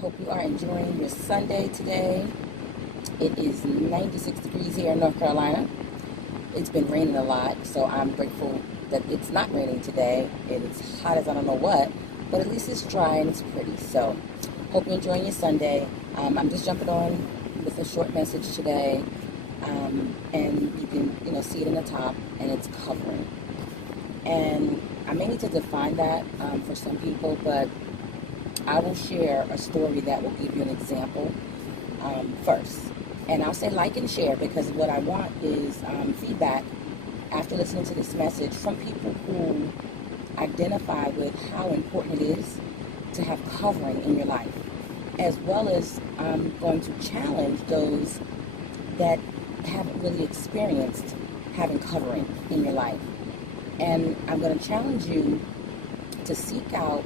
Hope you are enjoying your Sunday today. It is 96 degrees here in North Carolina. It's been raining a lot, so I'm grateful that it's not raining today. It's hot as I don't know what, but at least it's dry and it's pretty. So, hope you're enjoying your Sunday. I'm just jumping on with a short message today, and you can see it in the top, and it's covering. And I may need to define that for some people, but I will share a story that will give you an example first. And I'll say like and share because what I want is feedback after listening to this message from people who identify with how important it is to have covering in your life, as well as I'm going to challenge those that haven't really experienced having covering in your life. And I'm going to challenge you to seek out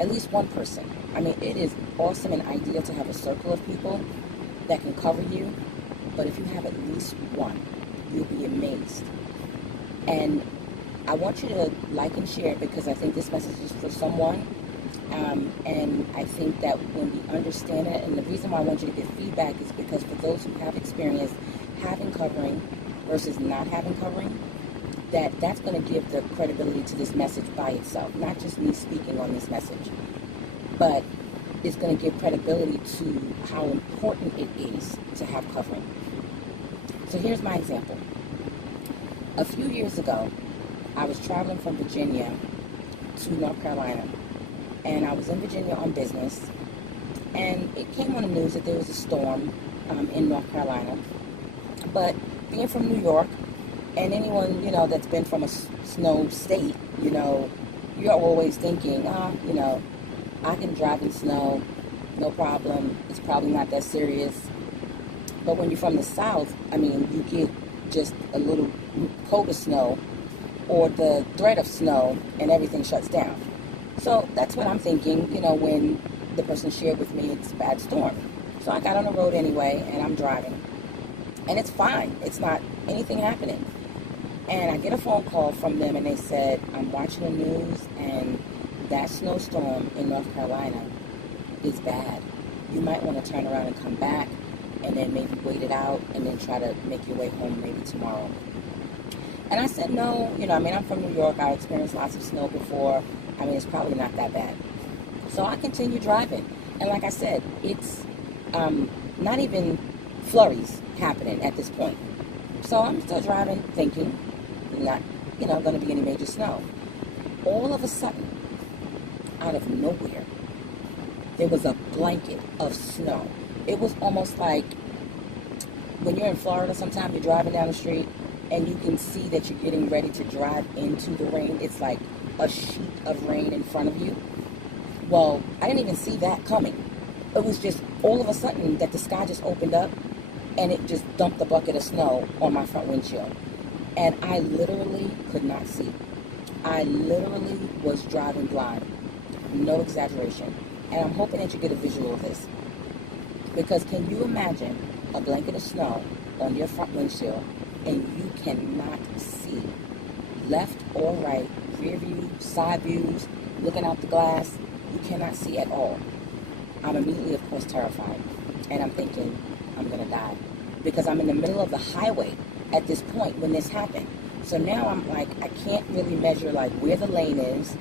at least one person. I mean, it is awesome and ideal to have a circle of people that can cover you, but if you have at least one, you'll be amazed. And I want you to like and share because I think this message is for someone. And I think that when we understand it, and the reason why I want you to get feedback is because for those who have experienced having covering versus not having covering, that's going to give the credibility to this message by itself, not just me speaking on this message, but it's going to give credibility to how important it is to have covering. So here's my example. A few years ago, I was traveling from Virginia to North Carolina, and I was in Virginia on business, and it came on the news that there was a storm in North Carolina. But being from New York, and anyone, that's been from a snow state, you're always thinking, I can drive in snow, no problem. It's probably not that serious. But when you're from the South, you get just a little coat of snow or the threat of snow and everything shuts down. So that's what I'm thinking, when the person shared with me it's a bad storm. So I got on the road anyway, and I'm driving. And it's fine. It's not anything happening. And I get a phone call from them, and they said, I'm watching the news, and that snowstorm in North Carolina is bad. You might want to turn around and come back, and then maybe wait it out, and then try to make your way home maybe tomorrow. And I said, no, I'm from New York. I experienced lots of snow before. It's probably not that bad. So I continue driving. And like I said, it's not even flurries happening at this point. So I'm still driving, thinking, not, going to be any major snow. All of a sudden, out of nowhere, there was a blanket of snow. It was almost like when you're in Florida, sometimes you're driving down the street and you can see that you're getting ready to drive into the rain. It's like a sheet of rain in front of you. Well, I didn't even see that coming. It was just all of a sudden that the sky just opened up and it just dumped a bucket of snow on my front windshield. And I literally could not see. I literally was driving blind. No exaggeration. And I'm hoping that you get a visual of this. Because can you imagine a blanket of snow on your front windshield and you cannot see left or right, rear view, side views, looking out the glass, you cannot see at all. I'm immediately, of course, terrified. And I'm thinking, I'm going to die. Because I'm in the middle of the highway at this point when this happened. So now I'm like, I can't really measure like where the lane is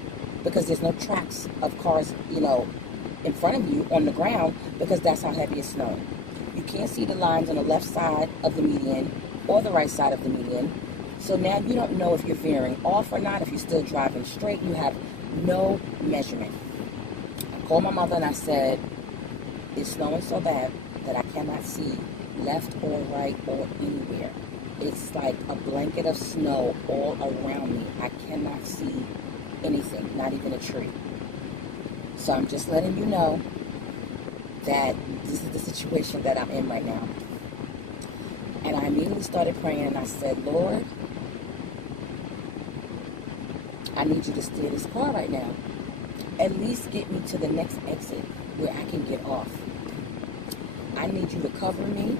because there's no tracks of cars, in front of you on the ground because that's how heavy it's snowing. You can't see the lines on the left side of the median or the right side of the median. So now you don't know if you're veering off or not, if you're still driving straight. You have no measurement. I called my mother and I said, it's snowing so bad that I cannot see left or right or anywhere. It's like a blanket of snow all around me. I cannot see anything, not even a tree. So I'm just letting you know that this is the situation that I'm in right now. And I immediately started praying and I said, Lord, I need you to steer this car right now. At least get me to the next exit where I can get off. I need you to cover me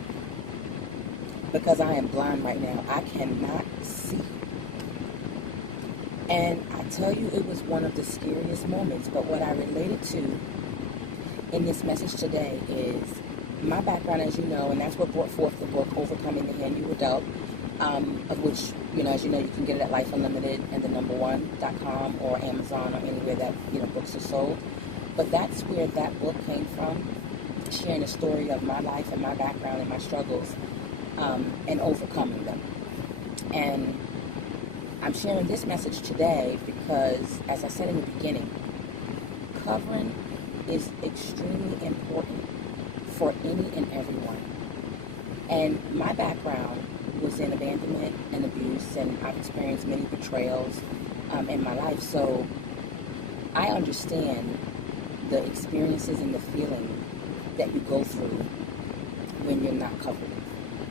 because I am blind right now. I cannot see. And I tell you, it was one of the scariest moments. But what I related to in this message today is my background, as you know, and that's what brought forth the book, Overcoming the Hand You Were Dealt, of which, as you know, you can get it at lifeunlimitedkt and the #1.com or Amazon or anywhere that, books are sold. But that's where that book came from, sharing a story of my life and my background and my struggles, and overcoming them. And I'm sharing this message today because, as I said in the beginning, covering is extremely important for any and everyone. And my background was in abandonment and abuse, and I've experienced many betrayals in my life. So I understand the experiences and the feeling that you go through when you're not covered.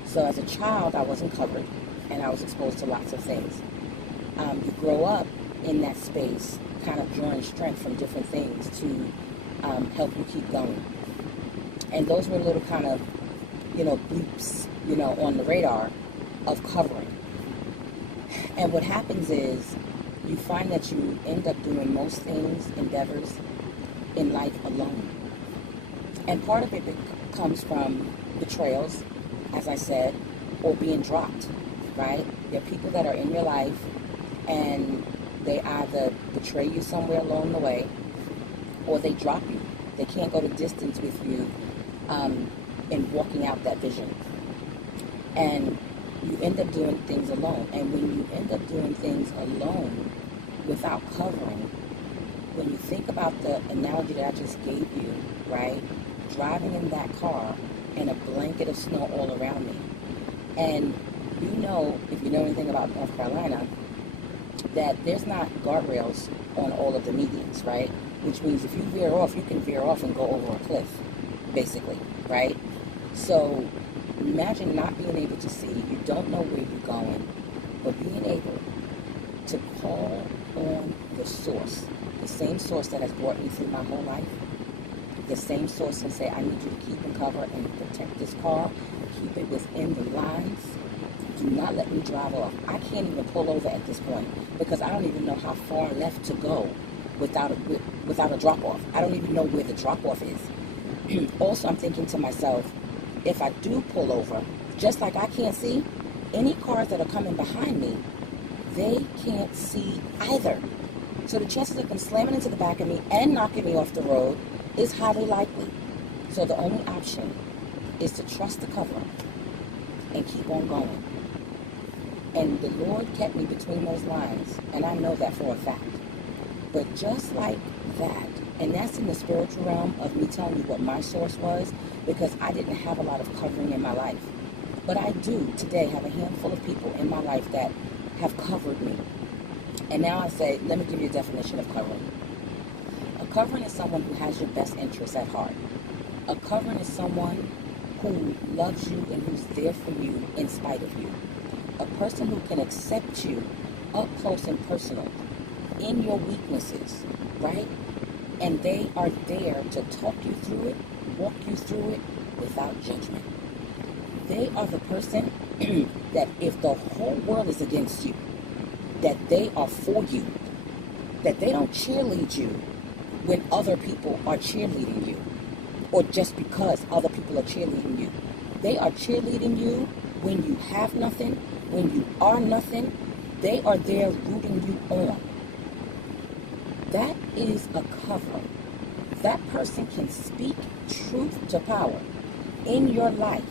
So as a child, I wasn't covered, and I was exposed to lots of things. You grow up in that space, kind of drawing strength from different things to help you keep going. And those were little kind of, bleeps, on the radar of covering. And what happens is you find that you end up doing most things, endeavors in life alone. And part of it comes from betrayals, as I said, or being dropped, right? There are people that are in your life and they either betray you somewhere along the way or they drop you. They can't go the distance with you in walking out that vision. And you end up doing things alone. And when you end up doing things alone without covering, when you think about the analogy that I just gave you, right? Driving in that car and a blanket of snow all around me. And if you know anything about North Carolina, that there's not guardrails on all of the medians, right? Which means if you veer off, you can veer off and go over a cliff, basically, right? So imagine not being able to see. You don't know where you're going, but being able to call on the source, the same source that has brought me through my whole life, the same source, and say, I need you to keep and cover and protect this car, keep it within the lines. Do not let me drive off. I can't even pull over at this point because I don't even know how far left to go without a drop-off. I don't even know where the drop-off is. Also, I'm thinking to myself, if I do pull over, just like I can't see, any cars that are coming behind me, they can't see either. So the chances of them slamming into the back of me and knocking me off the road is highly likely. So the only option is to trust the cover and keep on going. And the Lord kept me between those lines, and I know that for a fact. But just like that, and that's in the spiritual realm of me telling you what my source was, because I didn't have a lot of covering in my life. But I do today have a handful of people in my life that have covered me. And now I say, let me give you a definition of covering. A covering is someone who has your best interests at heart. A covering is someone who loves you and who's there for you in spite of you. A person who can accept you up close and personal in your weaknesses, right? And they are there to talk you through it, walk you through it without judgment. They are the person that if the whole world is against you, that they are for you, that they don't cheerlead you when other people are cheerleading you, or just because other people are cheerleading you. They are cheerleading you when you have nothing, when you are nothing. They are there rooting you on. That is a covering. That person can speak truth to power in your life,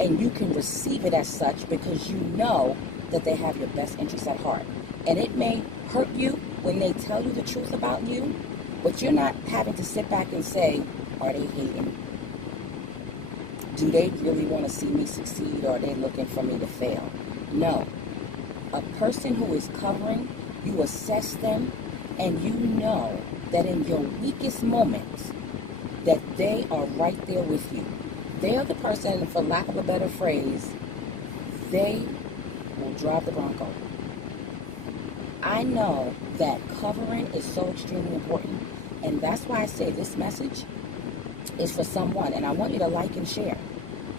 and you can receive it as such because you know that they have your best interests at heart. And it may hurt you when they tell you the truth about you, but you're not having to sit back and say, are they hating? Do they really want to see me succeed, or are they looking for me to fail? No. A person who is covering, you assess them, and you know that in your weakest moments, that they are right there with you. They are the person, for lack of a better phrase, they will drive the Bronco. I know that covering is so extremely important, and that's why I say this message is for someone, and I want you to like and share,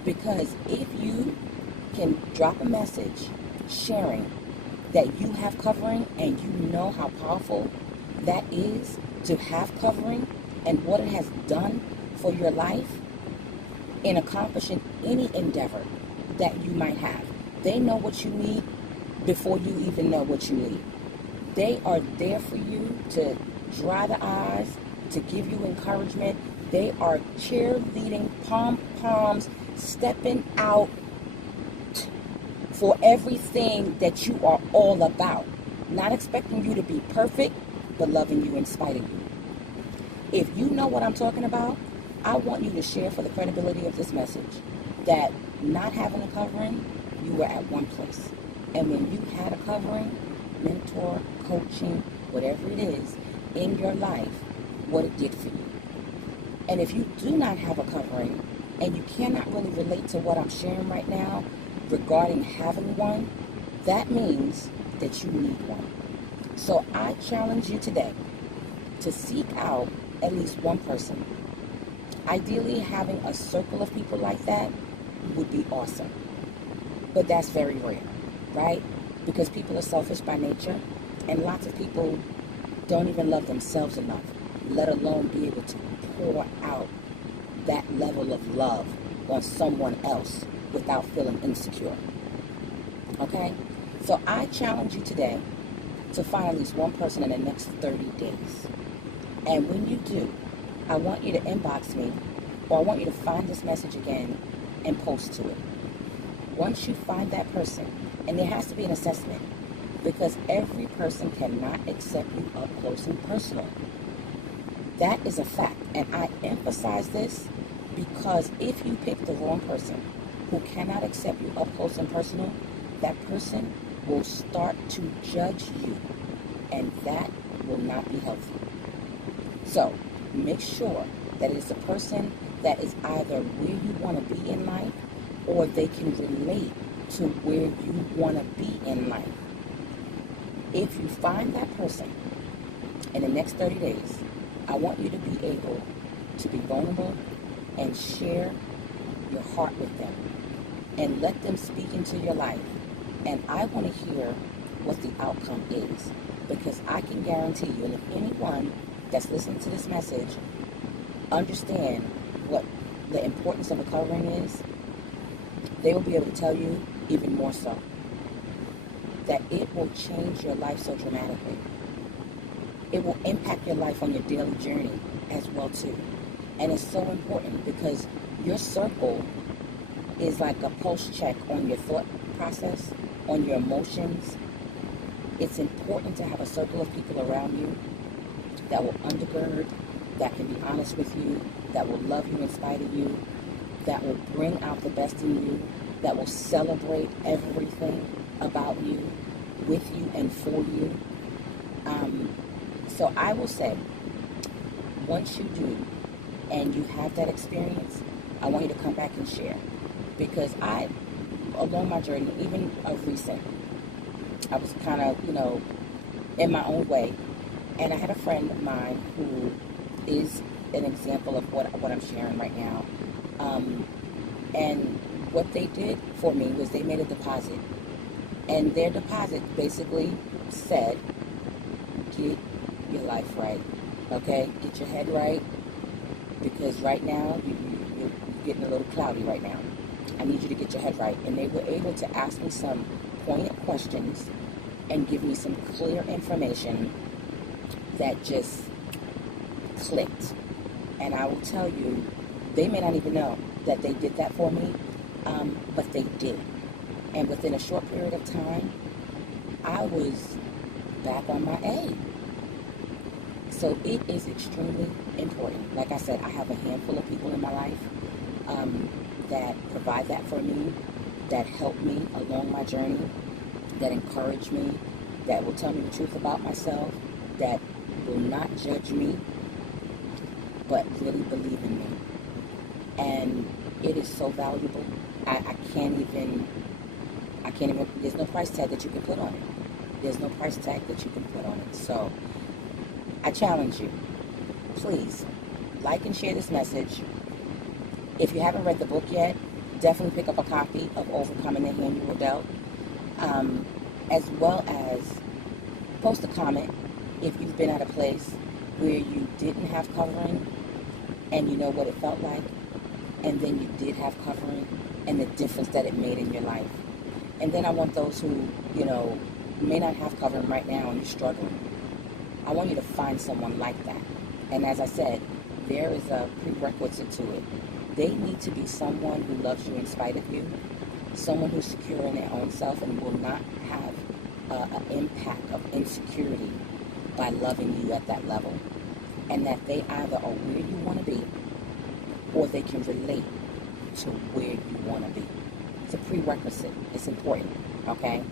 because if you can drop a message sharing that you have covering, and you know how powerful that is to have covering and what it has done for your life in accomplishing any endeavor that you might have. They know what you need before you even know what you need. They are there for you to dry the eyes, to give you encouragement. They are cheerleading, pom-poms, stepping out for everything that you are all about. Not expecting you to be perfect, but loving you in spite of you. If you know what I'm talking about, I want you to share for the credibility of this message that not having a covering, you were at one place. And when you had a covering, mentor, coaching, whatever it is in your life, what it did for you. And if you do not have a covering and you cannot really relate to what I'm sharing right now regarding having one, that means that you need one. So I challenge you today to seek out at least one person. Ideally, having a circle of people like that would be awesome. But that's very rare, right? Because people are selfish by nature, and lots of people don't even love themselves enough, let alone be able to pour out that level of love on someone else without feeling insecure. Okay? So I challenge you today to find at least one person in the next 30 days. And when you do, I want you to inbox me, or I want you to find this message again and post to it. Once you find that person, and there has to be an assessment, because every person cannot accept you up close and personal. That is a fact, and I emphasize this because if you pick the wrong person who cannot accept you up close and personal, that person will start to judge you, and that will not be healthy. So make sure that it's a person that is either where you want to be in life, or they can relate to where you want to be in life. If you find that person in the next 30 days, I want you to be able to be vulnerable and share your heart with them and let them speak into your life. And I want to hear what the outcome is, because I can guarantee you, and if anyone that's listening to this message understand what the importance of a covering is, they will be able to tell you even more so that it will change your life so dramatically. It will impact your life on your daily journey as well too. And it's so important because your circle is like a pulse check on your thought process, on your emotions. It's important to have a circle of people around you that will undergird, that can be honest with you, that will love you in spite of you, that will bring out the best in you, that will celebrate everything about you, with you, and for you. So I will say, once you do, and you have that experience, I want you to come back and share. Because along my journey, even of recent, I was kind of, in my own way. And I had a friend of mine who is an example of what I'm sharing right now. And what they did for me was they made a deposit. And their deposit basically said, get your life right, okay? Get your head right, because right now you're getting a little cloudy right now. I need you to get your head right. And they were able to ask me some poignant questions and give me some clear information that just clicked. And I will tell you, they may not even know that they did that for me, but they did. And within a short period of time, I was back on my A. So it is extremely important. Like I said, I have a handful of people in my life that provide that for me, that help me along my journey, that encourage me, that will tell me the truth about myself, that will not judge me, but really believe in me. And it is so valuable. I can't even, there's no price tag that you can put on it. There's no price tag that you can put on it. So I challenge you, please like and share this message. If you haven't read the book yet, definitely pick up a copy of Overcoming the Hand You Were Dealt, as well as post a comment if you've been at a place where you didn't have covering and you know what it felt like, and then you did have covering, and the difference that it made in your life. And then I want those who, may not have covering right now and you're struggling. I want you to find someone like that. And as I said, there is a prerequisite to it. They need to be someone who loves you in spite of you, someone who's secure in their own self and will not have an impact of insecurity by loving you at that level. And that they either are where you want to be or they can relate to where you want to be. It's a prerequisite. It's important, okay?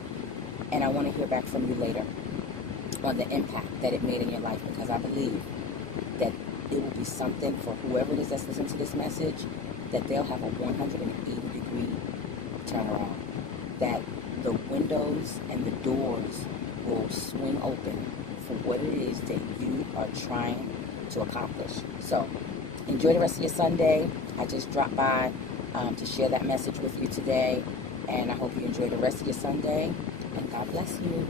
And I want to hear back from you later on the impact that it made in your life, because I believe that it will be something for whoever it is that's listening to this message, that they'll have a 180-degree turnaround, that the windows and the doors will swing open for what it is that you are trying to accomplish. So enjoy the rest of your Sunday. I just dropped by to share that message with you today, and I hope you enjoy the rest of your Sunday, and God bless you.